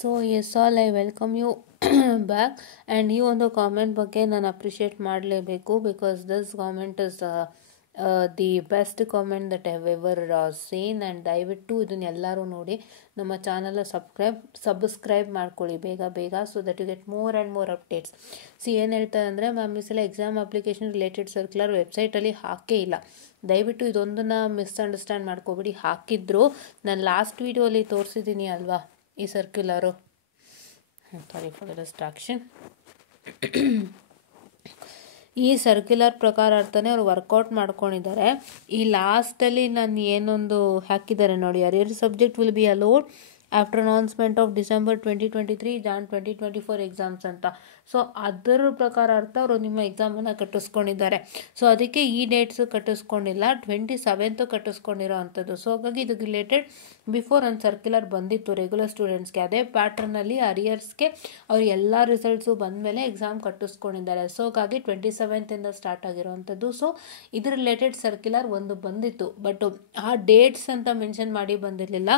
So as all I welcome you back and ಈ ಒಂದು comment ಬಗ್ಗೆ ನಾನು ಅಪ್ರಿಷಿಯೇಟ್ ಮಾಡಲೇಬೇಕು because this comment is the best comment that have ever seen and ದಯವಿಟ್ಟು ಇದನ್ನ ಎಲ್ಲರೂ ನೋಡಿ ನಮ್ಮ ಚಾನಲ್ ಸಬ್ಸ್ಕ್ರೈಬ್ ಮಾಡ್ಕೊಳ್ಳಿ ಬೇಗ so that you get more and more updates. ಏನು ಹೇಳ್ತಾರೆ ಅಂದರೆ ಮ್ಯಾಮ್ ಈ ಸಲ ಎಕ್ಸಾಮ್ ಅಪ್ಲಿಕೇಶನ್ ರಿಲೇಟೆಡ್ ಸರ್ಕ್ಯುಲರ್ ವೆಬ್ಸೈಟಲ್ಲಿ ಹಾಕೇ ಇಲ್ಲ. ದಯವಿಟ್ಟು ಇದೊಂದನ್ನು ಮಿಸ್ಅಂಡರ್ಸ್ಟ್ಯಾಂಡ್ ಮಾಡ್ಕೋಬೇಡಿ. ಹಾಕಿದ್ರು ನಾನು ಲಾಸ್ಟ್ ವೀಡಿಯೋಲಿ ತೋರಿಸಿದ್ದೀನಿ ಅಲ್ವಾ ಈ ಸರ್ಕ್ಯುಲರು. Sorry for distraction. ಈ ಸರ್ಕ್ಯುಲರ್ ಪ್ರಕಾರ ಅರ್ಥನೇ ಅವರು ವರ್ಕೌಟ್ ಮಾಡ್ಕೊಂಡಿದ್ದಾರೆ. ಈ ಲಾಸ್ಟಲ್ಲಿ ನಾನು ಏನೊಂದು ಹಾಕಿದ್ದಾರೆ ನೋಡಿ, arrear subject will be allowed after announcement of December 2023 Jan 2024 exams ಅಂತ. ಸೊ ಅದರ ಪ್ರಕಾರ ಅರ್ಥ ಅವರು ನಿಮ್ಮ ಎಕ್ಸಾಮನ್ನು ಕಟ್ಟಿಸ್ಕೊಂಡಿದ್ದಾರೆ. ಸೊ ಅದಕ್ಕೆ ಈ ಡೇಟ್ಸು ಕಟ್ಟಿಸ್ಕೊಂಡಿಲ್ಲ, 27th ಕಟ್ಟಿಸ್ಕೊಂಡಿರೋ ಅಂಥದ್ದು. ಸೊ ಹಾಗಾಗಿ ಇದಕ್ಕೆ ರಿಲೇಟೆಡ್ ಬಿಫೋರ್ ಒಂದು ಸರ್ಕ್ಯುಲರ್ ಬಂದಿತ್ತು ರೆಗ್ಯುಲರ್ ಸ್ಟೂಡೆಂಟ್ಸ್ಗೆ. ಅದೇ ಪ್ಯಾಟ್ರನಲ್ಲಿ ಅರಿಯರ್ಸ್ಗೆ ಅವ್ರು ಎಲ್ಲ ರಿಸಲ್ಟ್ಸು ಬಂದಮೇಲೆ ಎಕ್ಸಾಮ್ ಕಟ್ಟಿಸ್ಕೊಂಡಿದ್ದಾರೆ. ಸೊ ಹಾಗಾಗಿ 27th ಸ್ಟಾರ್ಟ್ ಆಗಿರೋವಂಥದ್ದು. ಸೊ ಇದ್ರ ರಿಲೇಟೆಡ್ ಸರ್ಕ್ಯುಲರ್ ಒಂದು ಬಂದಿತ್ತು, ಬಟ್ ಆ ಡೇಟ್ಸ್ ಅಂತ ಮೆನ್ಷನ್ ಮಾಡಿ ಬಂದಿರಲಿಲ್ಲ.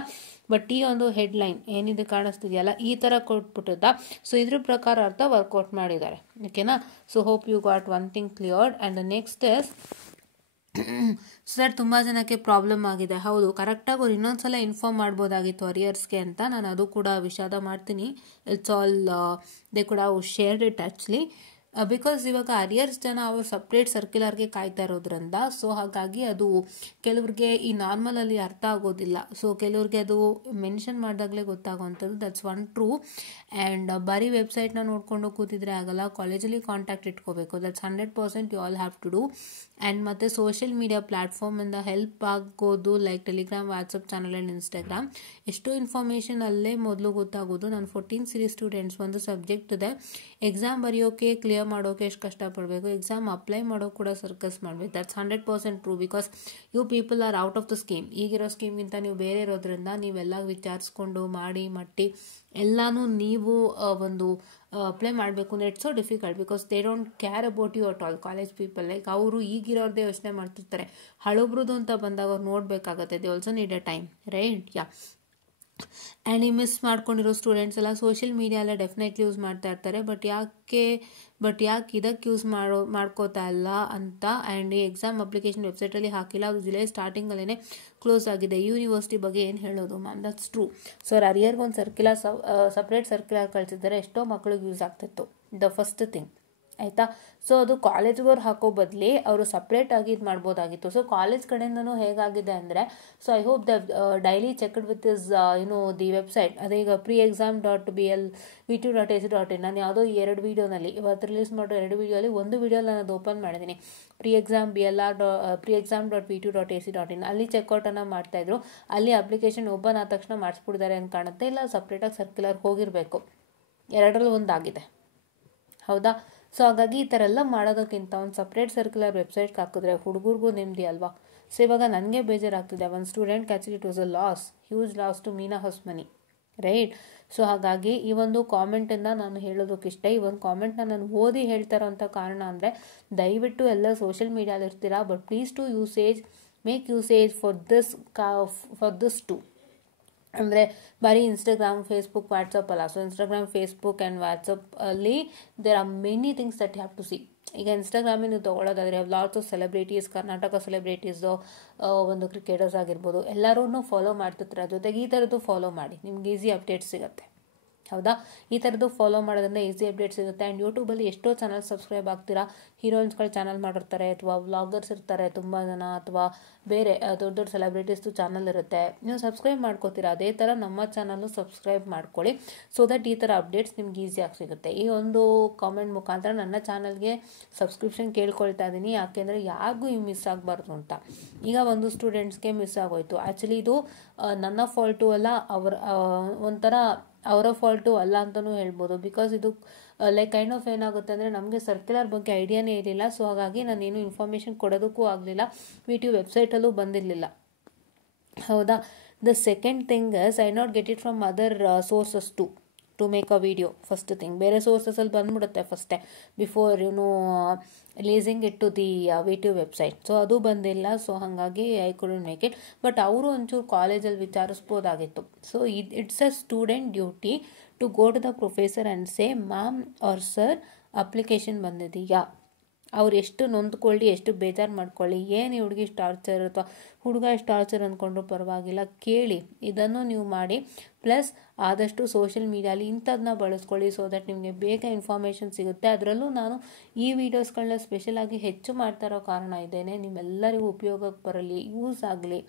ಬಟ್ ಈ ಒಂದು ಹೆಡ್ಲೈನ್ ಏನಿದೆ ಕಾಣಿಸ್ತಿದೆಯಲ್ಲ, ಈ ಥರ ಕೊಟ್ಬಿಟ್ಟಿದ್ದ. ಸೊ ಇದ್ರ ಪ್ರಕಾರ ಅರ್ಥ ವರ್ಕೌಟ್ ಮಾಡಿದ್ದಾರೆ. ಓಕೆನಾ? So hope you got one thing cleared. And next is sir ತುಂಬ ಜನಕ್ಕೆ ಪ್ರಾಬ್ಲಮ್ ಆಗಿದೆ. ಹೌದು, ಕರೆಕ್ಟಾಗಿ ಅವ್ರು ಇನ್ನೊಂದ್ಸಲ ಇನ್ಫಾರ್ಮ್ ಮಾಡ್ಬೋದಾಗಿತ್ತು ಅರಿಯರ್ಸ್ಗೆ ಅಂತ. ನಾನು ಅದು ಕೂಡ ವಿಷಾದ ಮಾಡ್ತೀನಿ. ಇಟ್ಸ್ ಆಲ್ ದೇ ಕೂಡ ಶೇರ್ಡ್ ಇಟ್ ಆ್ಯಕ್ಚುಲಿ. ಬಿಕಾಸ್ ಇವಾಗ ಅರಿಯರ್ಸ್ ಜನ ಅವರು ಸಪ್ರೇಟ್ ಸರ್ಕ್ಯುಲರ್ಗೆ ಕಾಯ್ತಾ ಇರೋದ್ರಿಂದ, ಸೊ ಹಾಗಾಗಿ ಅದು ಕೆಲವ್ರಿಗೆ ಈ ನಾರ್ಮಲಲ್ಲಿ ಅರ್ಥ ಆಗೋದಿಲ್ಲ. ಸೊ ಕೆಲವ್ರಿಗೆ ಅದು ಮೆನ್ಷನ್ ಮಾಡಿದಾಗಲೇ ಗೊತ್ತಾಗೋವಂಥದ್ದು. That's one true. ಆ್ಯಂಡ್ ಬರೀ ವೆಬ್ಸೈಟ್ನ ನೋಡಿಕೊಂಡು ಕೂತಿದ್ರೆ ಆಗಲ್ಲ, ಕಾಲೇಜಲ್ಲಿ ಕಾಂಟ್ಯಾಕ್ಟ್ ಇಟ್ಕೋಬೇಕು. That's 100% you all have to do. And ಮತ್ತು ಸೋಷಿಯಲ್ ಮೀಡಿಯಾ ಪ್ಲ್ಯಾಟ್ಫಾರ್ಮಿಂದ ಹೆಲ್ಪ್ ಆಗೋದು, like Telegram, WhatsApp channel and Instagram. ಎಷ್ಟೋ ಇನ್ಫಾರ್ಮೇಷನ್ ಅಲ್ಲೇ ಮೊದಲು ಗೊತ್ತಾಗೋದು. ನಾನು 14 ಸೀರೀಸ್ ಸ್ಟೂಡೆಂಟ್ಸ್, ಒಂದು ಸಬ್ಜೆಕ್ಟ್ ಇದೆ, ಎಕ್ಸಾಮ್ ಬರೆಯೋಕೆ ಕ್ಲಿಯರ್ ಮಾಡೋಕೆ ಎಷ್ಟು ಕಷ್ಟಪಡಬೇಕು, ಎಕ್ಸಾಮ್ ಅಪ್ಲೈ ಮಾಡೋಕೆ ಕೂಡ ಸರ್ಕಸ್ ಮಾಡಬೇಕು. That's 100% true. Because you people are out of the scheme. ಈಗಿರೋ ಸ್ಕೀಮ್ಗಿಂತ ನೀವು ಬೇರೆ ಇರೋದ್ರಿಂದ ನೀವೆಲ್ಲ ವಿಚಾರಿಸ್ಕೊಂಡು ಮಾಡಿ ಮಟ್ಟಿ ಎಲ್ಲಾನು ನೀವು ಒಂದು ಅಪ್ಲೈ ಮಾಡಬೇಕು ಅಂದರೆ it's so difficult. Because they don't care about you at all. College people like ಅವರು ಈಗಿರೋದೇ ಯೋಚನೆ ಮಾಡ್ತಿರ್ತಾರೆ. ಹಳಬ್ರದ್ದು ಅಂತ ಬಂದಾಗ ಅವ್ರು ನೋಡಬೇಕಾಗತ್ತೆ. They also need a time, right? Yeah. And ಈ ಮಿಸ್ ಮಾಡ್ಕೊಂಡಿರೋ ಸ್ಟೂಡೆಂಟ್ಸ್ ಎಲ್ಲ ಸೋಷಿಯಲ್ ಮೀಡಿಯಾ ಎಲ್ಲ ಡೆಫಿನೆಟ್ಲಿ ಯೂಸ್ ಮಾಡ್ತಾ ಇರ್ತಾರೆ. ಬಟ್ ಯಾಕೆ ಇದಕ್ಕೆ ಯೂಸ್ ಮಾಡ್ಕೋತಾ ಇಲ್ಲ ಅಂತ. ಆ್ಯಂಡ್ ಈ ಎಕ್ಸಾಮ್ ಅಪ್ಲಿಕೇಶನ್ ವೆಬ್ಸೈಟಲ್ಲಿ ಹಾಕಿಲ್ಲ, ಅದು ಜುಲೈ ಸ್ಟಾರ್ಟಿಂಗಲ್ಲೇ ಕ್ಲೋಸ್ ಆಗಿದೆ. ಯೂನಿವರ್ಸಿಟಿ ಬಗ್ಗೆ ಏನು ಹೇಳೋದು ಮ್ಯಾಮ್? That's true. ಸೊ ಅರಿಯರ್ಗೆ ಒಂದು ಸರ್ಕ್ಯುಲರ್ ಸಪ್ರೇಟ್ ಸರ್ಕ್ಯುಲರ್ ಕಳಿಸಿದ್ದಾರೆ, ಎಷ್ಟೋ ಮಕ್ಕಳಿಗೆ ಯೂಸ್ ಆಗ್ತಿತ್ತು. ದ ಫಸ್ಟ್ ಥಿಂಗ್ ಆಯಿತಾ. ಸೊ ಅದು ಕಾಲೇಜ್ಗವ್ರು ಹಾಕೋ ಬದಲಿ ಅವರು ಸಪ್ರೇಟಾಗಿ ಇದು ಮಾಡ್ಬೋದಾಗಿತ್ತು. ಸೊ ಕಾಲೇಜ್ ಕಡೆಯಿಂದನೂ ಹೇಗಾಗಿದೆ ಅಂದರೆ, so I hope the daily checked with is the website. ಅದೇ ಈಗ pre-exam.bl.v2.ac.in. ನಾನು ಯಾವುದೋ 2 ವೀಡಿಯೋನಲ್ಲಿ ಇವತ್ತು ರಿಲೀಸ್ ಮಾಡೋ 2 ವೀಡಿಯೋಲಿ ಒಂದು ವೀಡಿಯೋ ನಾನು ಅದು ಓಪನ್ ಮಾಡಿದ್ದೀನಿ. pre-exam.bl.v2.ac.in ಅಲ್ಲಿ ಚೆಕ್ಔಟನ್ನು ಮಾಡ್ತಾಯಿದ್ರು. ಅಲ್ಲಿ ಅಪ್ಲಿಕೇಶನ್ ಓಪನ್ ಆದ ತಕ್ಷಣ ಮಾಡಿಸ್ಬಿಡ್ತಾರೆ ಅಂತ ಕಾಣುತ್ತೆ. ಇಲ್ಲ ಸಪ್ರೇಟಾಗಿ ಸರ್ಕ್ಯುಲರ್ ಹೋಗಿರಬೇಕು, ಎರಡರಲ್ಲಿ ಒಂದಾಗಿದೆ. ಹೌದಾ? ಸೊ ಹಾಗಾಗಿ ಈ ಥರ ಎಲ್ಲ ಮಾಡೋದಕ್ಕಿಂತ ಒಂದು ಸಪ್ರೇಟ್ ಸರ್ಕ್ಯುಲರ್ ವೆಬ್ಸೈಟ್ಗೆ ಹಾಕಿದ್ರೆ ಹುಡುಗರಿಗೂ ನೆಮ್ಮದಿ ಅಲ್ವಾ? ಸೊ ಇವಾಗ ನನಗೆ ಬೇಜಾರಾಗ್ತಿದೆ. ಒಂದು student actually it was a loss, huge loss to ಮೀನಾ ಹಸ್ಮನಿ, ರೈಟ್? ಸೊ ಹಾಗಾಗಿ ಈ ಒಂದು ಕಾಮೆಂಟನ್ನು ನಾನು ಹೇಳೋದಕ್ಕಿಷ್ಟ. ಈ ಒಂದು ಕಾಮೆಂಟ್ನ ನಾನು ಓದಿ ಹೇಳ್ತಾರೋ ಅಂಥ ಕಾರಣ ಅಂದರೆ, ದಯವಿಟ್ಟು ಎಲ್ಲ ಸೋಷಿಯಲ್ ಮೀಡಿಯಾದಲ್ಲಿ ಇರ್ತೀರಾ, but please to make usage for this too. ಅಂದರೆ ಬರೀ ಇನ್ಸ್ಟಾಗ್ರಾಮ್, ಫೇಸ್ಬುಕ್, ವಾಟ್ಸಪ್ ಅಲ್ಲ. So Instagram, Facebook and WhatsApp ಅಲ್ಲಿ there are many things that have to see. ಈಗ ಇನ್ಸ್ಟಾಗ್ರಾಮಿನ ನೀವು ತೊಗೊಳೋದಾದರೆ lots of celebrities, Karnataka celebrities, ಒಂದು ಕ್ರಿಕೆಟರ್ಸ್ ಆಗಿರ್ಬೋದು, ಎಲ್ಲರೂ ಫಾಲೋ ಮಾಡ್ತಿರ್ತಾರೆ. ಜೊತೆಗೆ ಈ ಥರದ್ದು ಫಾಲೋ ಮಾಡಿ, ನಿಮ್ಗೆ ಈಸಿ ಅಪ್ಡೇಟ್ಸ್ ಸಿಗುತ್ತೆ. ಹೌದಾ? ಈ ಥರದ್ದು ಫಾಲೋ ಮಾಡೋದ್ರಿಂದ ಈಸಿ ಅಪ್ಡೇಟ್ಸ್ ಸಿಗುತ್ತೆ. ಆ್ಯಂಡ್ ಯೂಟ್ಯೂಬಲ್ಲಿ ಎಷ್ಟೋ ಚಾನಲ್ ಸಬ್ಸ್ಕ್ರೈಬ್ ಆಗ್ತೀರಾ. ಹೀರೋಯಿನ್ಸ್ಗಳು ಚಾನಲ್ ಮಾಡಿರ್ತಾರೆ, ಅಥವಾ ವ್ಲಾಗರ್ಸ್ ಇರ್ತಾರೆ ತುಂಬ ಜನ, ಅಥವಾ ಬೇರೆ ದೊಡ್ಡ ದೊಡ್ಡ ಸೆಲೆಬ್ರಿಟೀಸ್ದು ಚಾನಲ್ ಇರುತ್ತೆ. ನೀವು ಸಬ್ಸ್ಕ್ರೈಬ್ ಮಾಡ್ಕೋತೀರಾ. ಅದೇ ಥರ ನಮ್ಮ ಚಾನಲ್ಲು ಸಬ್ಸ್ಕ್ರೈಬ್ ಮಾಡ್ಕೊಳ್ಳಿ, ಸೊ ದಟ್ ಈ ಥರ ಅಪ್ಡೇಟ್ಸ್ ನಿಮ್ಗೆ ಈಸಿಯಾಗಿ ಸಿಗುತ್ತೆ. ಈ ಒಂದು ಕಾಮೆಂಟ್ ಮುಖಾಂತರ ನನ್ನ ಚಾನಲ್ಗೆ ಸಬ್ಸ್ಕ್ರಿಪ್ಷನ್ ಕೇಳ್ಕೊಳ್ತಾ ಇದ್ದೀನಿ. ಯಾಕೆಂದರೆ ಯಾರಿಗೂ ಈ ಮಿಸ್ ಆಗಬಾರ್ದು ಅಂತ. ಈಗ ಒಂದು ಸ್ಟೂಡೆಂಟ್ಸ್ಗೆ ಮಿಸ್ ಆಗೋಯ್ತು. ಆ್ಯಕ್ಚುಲಿ ಇದು ನನ್ನ ಫಾಲ್ಟು ಅಲ್ಲ, ಒಂಥರ ಅವರ ಫಾಲ್ಟು ಅಲ್ಲ ಅಂತಲೂ ಹೇಳ್ಬೋದು. ಬಿಕಾಸ್ ಇದು ಲೈಕ್ ಕೈಂಡ್ ಆಫ್ ಏನಾಗುತ್ತೆ ಅಂದರೆ, ನಮಗೆ ಸರ್ಕ್ಯುಲರ್ ಬಗ್ಗೆ ಐಡಿಯಾನೇ ಇರಲಿಲ್ಲ. ಸೊ ಹಾಗಾಗಿ ನಾನೇನು ಇನ್ಫಾರ್ಮೇಷನ್ ಕೊಡೋದಕ್ಕೂ ಆಗಲಿಲ್ಲ, VTU ವೆಬ್ಸೈಟಲ್ಲೂ ಬಂದಿರಲಿಲ್ಲ. ಹೌದಾ? The second thing is I not get it from other sources too. To make a video first thing. ಬೇರೆ ಸೋರ್ಸಸಲ್ಲಿ ಬಂದುಬಿಡುತ್ತೆ ಫಸ್ಟೇ before releasing it to the VTU website. So ಅದು ಬಂದಿಲ್ಲ. ಸೊ ಹಾಗಾಗಿ I couldn't make it. But ಅವರು ಒಂಚೂರು ಕಾಲೇಜಲ್ಲಿ ವಿಚಾರಿಸ್ಬೋದಾಗಿತ್ತು. So it's a student duty to go to the professor and say ma'am or sir application ಬಂದಿದೆಯಾ. ಅವ್ರು ಎಷ್ಟು ನೊಂದ್ಕೊಳ್ಳಿ, ಎಷ್ಟು ಬೇಜಾರು ಮಾಡ್ಕೊಳ್ಳಿ, ಏನು ಹುಡುಗಿ ಟಾರ್ಚರ್ ಅಥವಾ ಹುಡುಗ ಎಷ್ಟು ಟಾರ್ಚರ್ ಅಂದ್ಕೊಂಡ್ರು ಪರವಾಗಿಲ್ಲ, ಕೇಳಿ. ಇದನ್ನು ನೀವು ಮಾಡಿ. ಪ್ಲಸ್ ಆದಷ್ಟು ಸೋಷಿಯಲ್ ಮೀಡಿಯಾಲಿ ಇಂಥದನ್ನ ಬಳಸ್ಕೊಳ್ಳಿ, ಸೊ ದಟ್ ನಿಮಗೆ ಬೇಗ ಇನ್ಫಾರ್ಮೇಷನ್ ಸಿಗುತ್ತೆ. ಅದರಲ್ಲೂ ನಾನು ಈ ವಿಡಿಯೋಸ್ಗಳನ್ನ ಸ್ಪೆಷಲಾಗಿ ಹೆಚ್ಚು ಮಾಡ್ತಾ ಇರೋ ಕಾರಣ ಇದ್ದೇನೆ, ನಿಮ್ಮೆಲ್ಲರಿಗೂ ಉಪಯೋಗಕ್ಕೆ ಬರಲಿ, ಯೂಸ್ ಆಗಲಿ.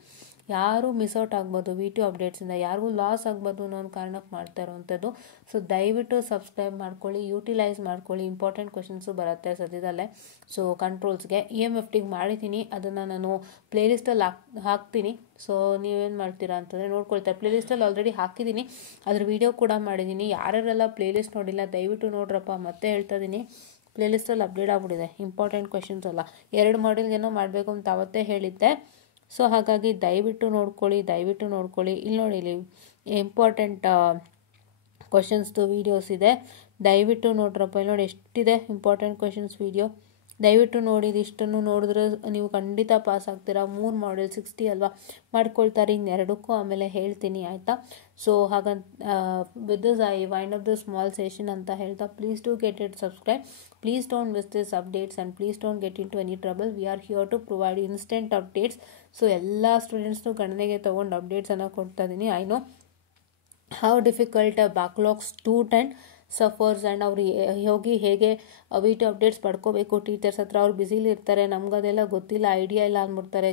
ಯಾರೂ ಮಿಸ್ಔಟ್ ಆಗ್ಬೋದು ವಿಟಿಯು ಅಪ್ಡೇಟ್ಸಿಂದ, ಯಾರಿಗೂ ಲಾಸ್ ಆಗ್ಬೋದು ಅನ್ನೋ ಒಂದು ಕಾರಣಕ್ಕೆ ಮಾಡ್ತಾ ಇರೋವಂಥದ್ದು. ಸೊ ದಯವಿಟ್ಟು ಸಬ್ಸ್ಕ್ರೈಬ್ ಮಾಡ್ಕೊಳ್ಳಿ, ಯೂಟಿಲೈಸ್ ಮಾಡ್ಕೊಳ್ಳಿ. ಇಂಪಾರ್ಟೆಂಟ್ ಕ್ವೆಶನ್ಸು ಬರುತ್ತೆ ಸದ್ಯದಲ್ಲೇ. ಸೊ ಕಂಟ್ರೋಲ್ಸ್ಗೆ EMFಟಿಗೆ ಮಾಡಿದ್ದೀನಿ, ಅದನ್ನು ನಾನು ಪ್ಲೇಲಿಸ್ಟಲ್ಲಿ ಹಾಕ್ತೀನಿ. ಸೊ ನೀವೇನು ಮಾಡ್ತೀರಾ ಅಂತಂದರೆ ನೋಡ್ಕೊಳ್ತಾರೆ. ಪ್ಲೇಲಿಸ್ಟಲ್ಲಿ ಆಲ್ರೆಡಿ ಹಾಕಿದ್ದೀನಿ, ಅದ್ರ ವಿಡಿಯೋ ಕೂಡ ಮಾಡಿದ್ದೀನಿ. ಯಾರ್ಯಾರೆಲ್ಲ ಪ್ಲೇಲಿಸ್ಟ್ ನೋಡಿಲ್ಲ ದಯವಿಟ್ಟು ನೋಡ್ರಪ್ಪ, ಮತ್ತೆ ಹೇಳ್ತಾ ಇದ್ದೀನಿ. ಪ್ಲೇಲಿಸ್ಟಲ್ಲಿ ಅಪ್ಡೇಟ್ ಆಗಿಬಿಟ್ಟಿದೆ, ಇಂಪಾರ್ಟೆಂಟ್ ಕ್ವೆಶನ್ಸ್ ಎಲ್ಲ 2 ಮಾಡ್ಯೂಲ್ಗೇನೋ ಮಾಡಬೇಕು ಅಂತ ಅವತ್ತೇ ಹೇಳಿದ್ದೆ. ಸೊ ಹಾಗಾಗಿ ದಯವಿಟ್ಟು ನೋಡ್ಕೊಳ್ಳಿ. ಇಲ್ಲಿ ನೋಡಿ, ಇಲ್ಲಿ ಇಂಪಾರ್ಟೆಂಟ್ ಕ್ವೆಶನ್ಸ್ದು ವೀಡಿಯೋಸ್ ಇದೆ, ದಯವಿಟ್ಟು ನೋಡ್ರಪ್ಪ. ಇಲ್ಲಿ ನೋಡಿ ಎಷ್ಟಿದೆ ಇಂಪಾರ್ಟೆಂಟ್ ಕ್ವೆಶನ್ಸ್ ವೀಡಿಯೋ, ದಯವಿಟ್ಟು ನೋಡಿ. ಇದಿಷ್ಟನ್ನು ನೋಡಿದ್ರೆ ನೀವು ಖಂಡಿತ ಪಾಸ್ ಆಗ್ತೀರಾ. 3 ಮಾಡ್ಯೂಲ್ 60 ಅಲ್ವಾ, ಮಾಡ್ಕೊಳ್ತಾರೆ ಇನ್ನೆರಡಕ್ಕೂ, ಆಮೇಲೆ ಹೇಳ್ತೀನಿ ಆಯಿತಾ. ಸೊ ಹಾಗಂತ with this I wind up the small session ಅಂತ ಹೇಳ್ತಾ, please do get it subscribe, please don't miss this updates and please don't get into any trouble. We are here to provide instant updates. So ಎಲ್ಲ ಸ್ಟೂಡೆಂಟ್ಸ್ನು ಗಣನೆಗೆ ತೊಗೊಂಡು ಅಪ್ಡೇಟ್ಸನ್ನು ಕೊಡ್ತಾ ಇದ್ದೀನಿ. I know how difficult backlog student suffers and ಅವ್ರು ಹೋಗಿ ಹೇಗೆ ವಿಟಿಯು ಅಪ್ಡೇಟ್ಸ್ ಪಡ್ಕೋಬೇಕು ಟೀಚರ್ಸ್ ಹತ್ರ. ಅವ್ರು ಬ್ಯುಸಿಲಿ ಇರ್ತಾರೆ, ನಮಗದೆಲ್ಲ ಗೊತ್ತಿಲ್ಲ, ಐಡಿಯಾ ಇಲ್ಲ ಅಂದ್ಬಿಡ್ತಾರೆ.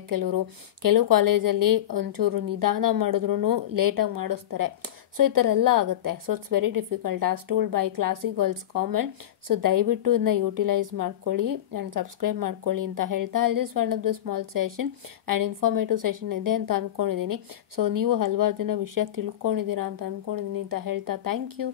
ಕೆಲವು ಕಾಲೇಜಲ್ಲಿ ಒಂಚೂರು ನಿಧಾನ ಮಾಡಿದ್ರೂ ಲೇಟಾಗಿ ಮಾಡಿಸ್ತಾರೆ. ಸೊ ಈ ಥರ ಎಲ್ಲ ಆಗುತ್ತೆ. So it's very difficult as told by classic girls comment. So ದಯವಿಟ್ಟು ಇದನ್ನ ಯೂಟಿಲೈಸ್ ಮಾಡ್ಕೊಳ್ಳಿ ಆ್ಯಂಡ್ ಸಬ್ಸ್ಕ್ರೈಬ್ ಮಾಡ್ಕೊಳ್ಳಿ ಅಂತ ಹೇಳ್ತಾ, I just wind up the small session and informative session ಇದೆ ಅಂತ ಅಂದ್ಕೊಂಡಿದ್ದೀನಿ. ಸೊ ನೀವು ಹಲವಾರು ದಿನ ವಿಷಯ ತಿಳ್ಕೊಂಡಿದ್ದೀರಾ ಅಂತ ಅಂದ್ಕೊಂಡಿದ್ದೀನಿ ಅಂತ ಹೇಳ್ತಾ, ಥ್ಯಾಂಕ್ ಯು.